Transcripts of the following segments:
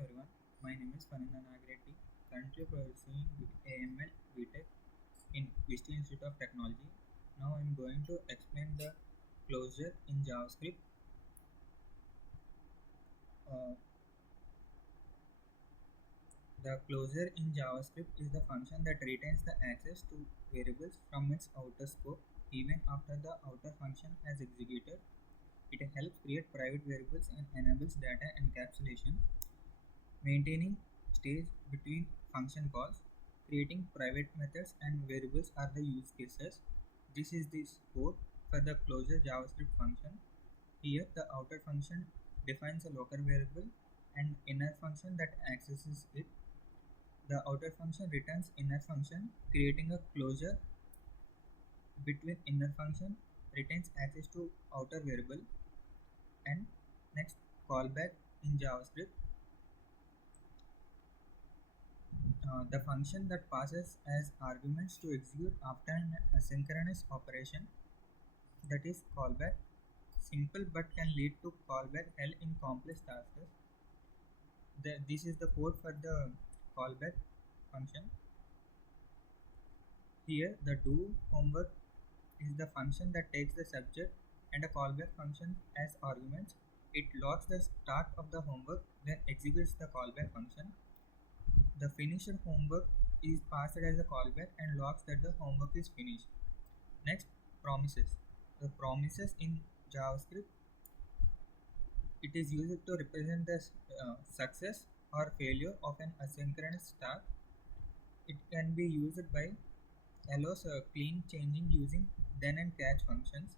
everyone, my name is Faninda Nagreddy, currently pursuing AML BTech in Vista Institute of Technology. Now I am going to explain the closure in JavaScript. Uh, the closure in JavaScript is the function that retains the access to variables from its outer scope even after the outer function has executed. It helps create private variables and enables data encapsulation. Maintaining stage between function calls, creating private methods and variables are the use cases. This is the code for the closure JavaScript function. Here the outer function defines a local variable and inner function that accesses it. The outer function returns inner function, creating a closure between inner function retains access to outer variable. And next, callback in JavaScript. The function that passes as arguments to execute after an asynchronous operation, that is callback. Simple but can lead to callback hell in complex tasks. This is the code for the callback function. Here the do homework is the function that takes the subject and a callback function as arguments. It logs the start of the homework, then executes the callback function. The finished homework is passed as a callback and logs that the homework is finished. Next, promises. The promises in JavaScript, it is used to represent the success or failure of an asynchronous task. It can be used by allows clean changing using then and catch functions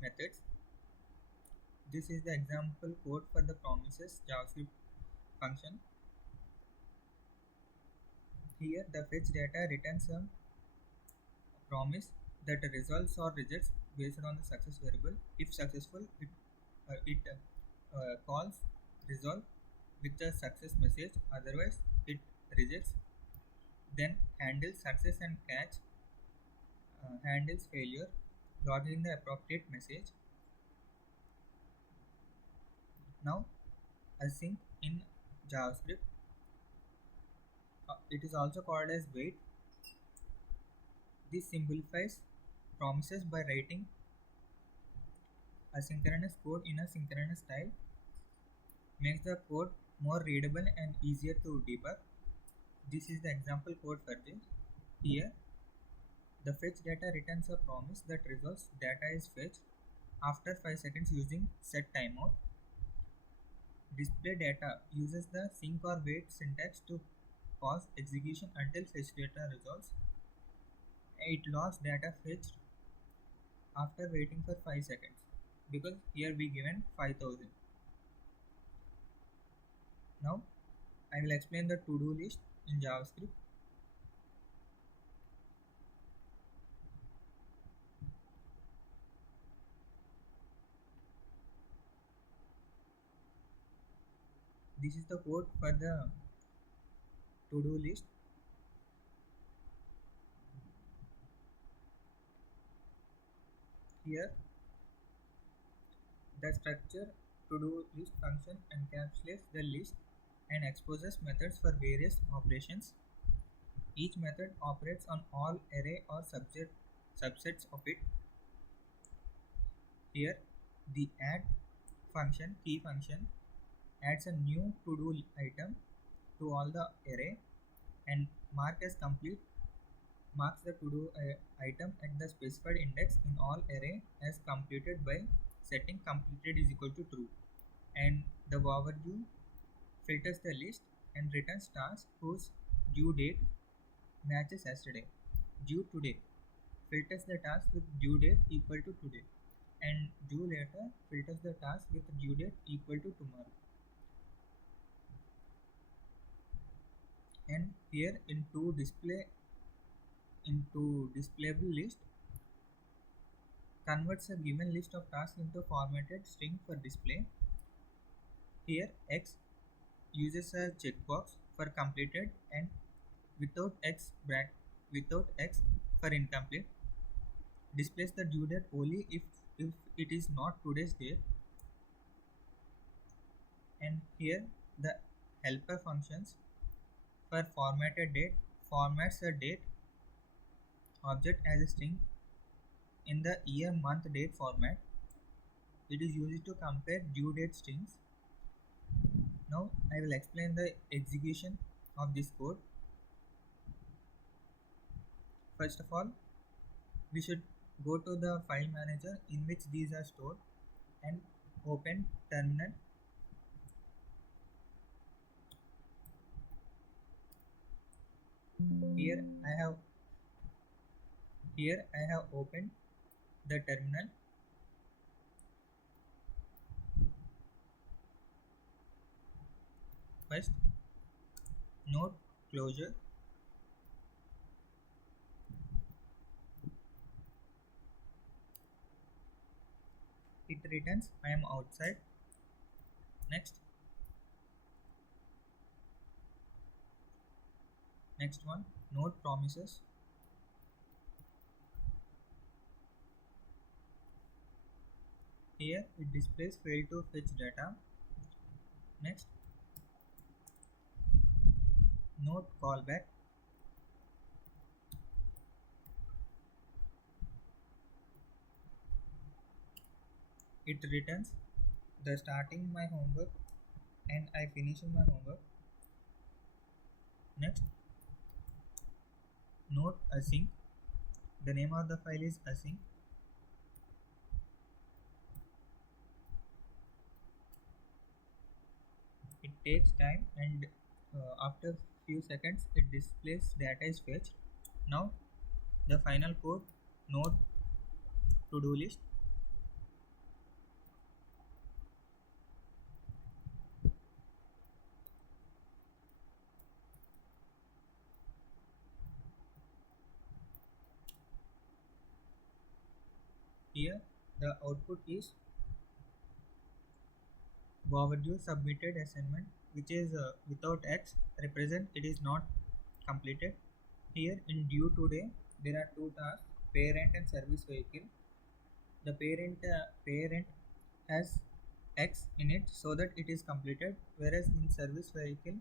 methods. This is the example code for the promises JavaScript function. Here the fetch data returns a promise that resolves or rejects based on the success variable. If successful, it calls resolve with the success message, otherwise it rejects. Then handles success and catch, handles failure, logging the appropriate message. Now async in JavaScript, it is also called as wait. This simplifies promises by writing asynchronous code in a synchronous style, makes the code more readable and easier to debug. This is the example code for this. Here, the fetch data returns a promise that resolves data is fetched after 5 seconds using set timeout. Display data uses the sync or wait syntax to pause execution until fetch data resolves. It logs data fetched after waiting for 5 seconds because here we given 5000. Now I will explain the to-do list in JavaScript. This is the code for the to-do list. Here the structure to-do list function encapsulates the list and exposes methods for various operations. Each method operates on all array or subsets of it. Here the add function, key function, adds a new to-do item to all the array and mark as complete marks the to-do item at the specified index in all array as completed by setting completed is equal to true. And the overview filters the list and returns tasks whose due date matches yesterday. Due today filters the task with due date equal to today, and due later filters the task with due date equal to tomorrow. And here into displayable list converts a given list of tasks into formatted string for display. Here X uses a checkbox for completed and without X for incomplete. Displays the due date only if it is not today's date. And here the helper functions for formatted date formats a date object as a string in the year month date format. It is used to compare due date strings. Now I will explain the execution of this code. First of all, we should go to the file manager in which these are stored and open terminal. Here I have opened the terminal. First, node closure. It returns I am outside. Next one, node promises. Here it displays failed to fetch data. Next, node callback. It returns the starting my homework and I finishing my homework. Next, node async. The name of the file is async. It takes time and after few seconds it displays data is fetched. Now the final code, node to do list. Here the output is overdue submitted assignment, which is without X represent it is not completed. Here in due today there are two tasks, parent and service vehicle. The parent has X in it so that it is completed, whereas in service vehicle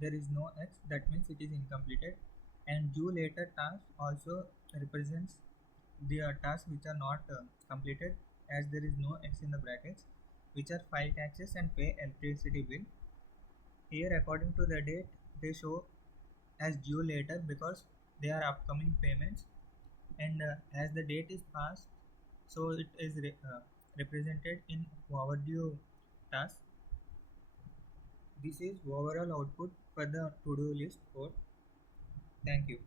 there is no X, that means it is incompleted. And due later task also represents the tasks which are not completed, as there is no X in the brackets, which are file taxes and pay electricity bill. Here according to the date they show as due later because they are upcoming payments, and as the date is passed, so it is represented in overdue task. This is overall output for the to-do list code. Thank you.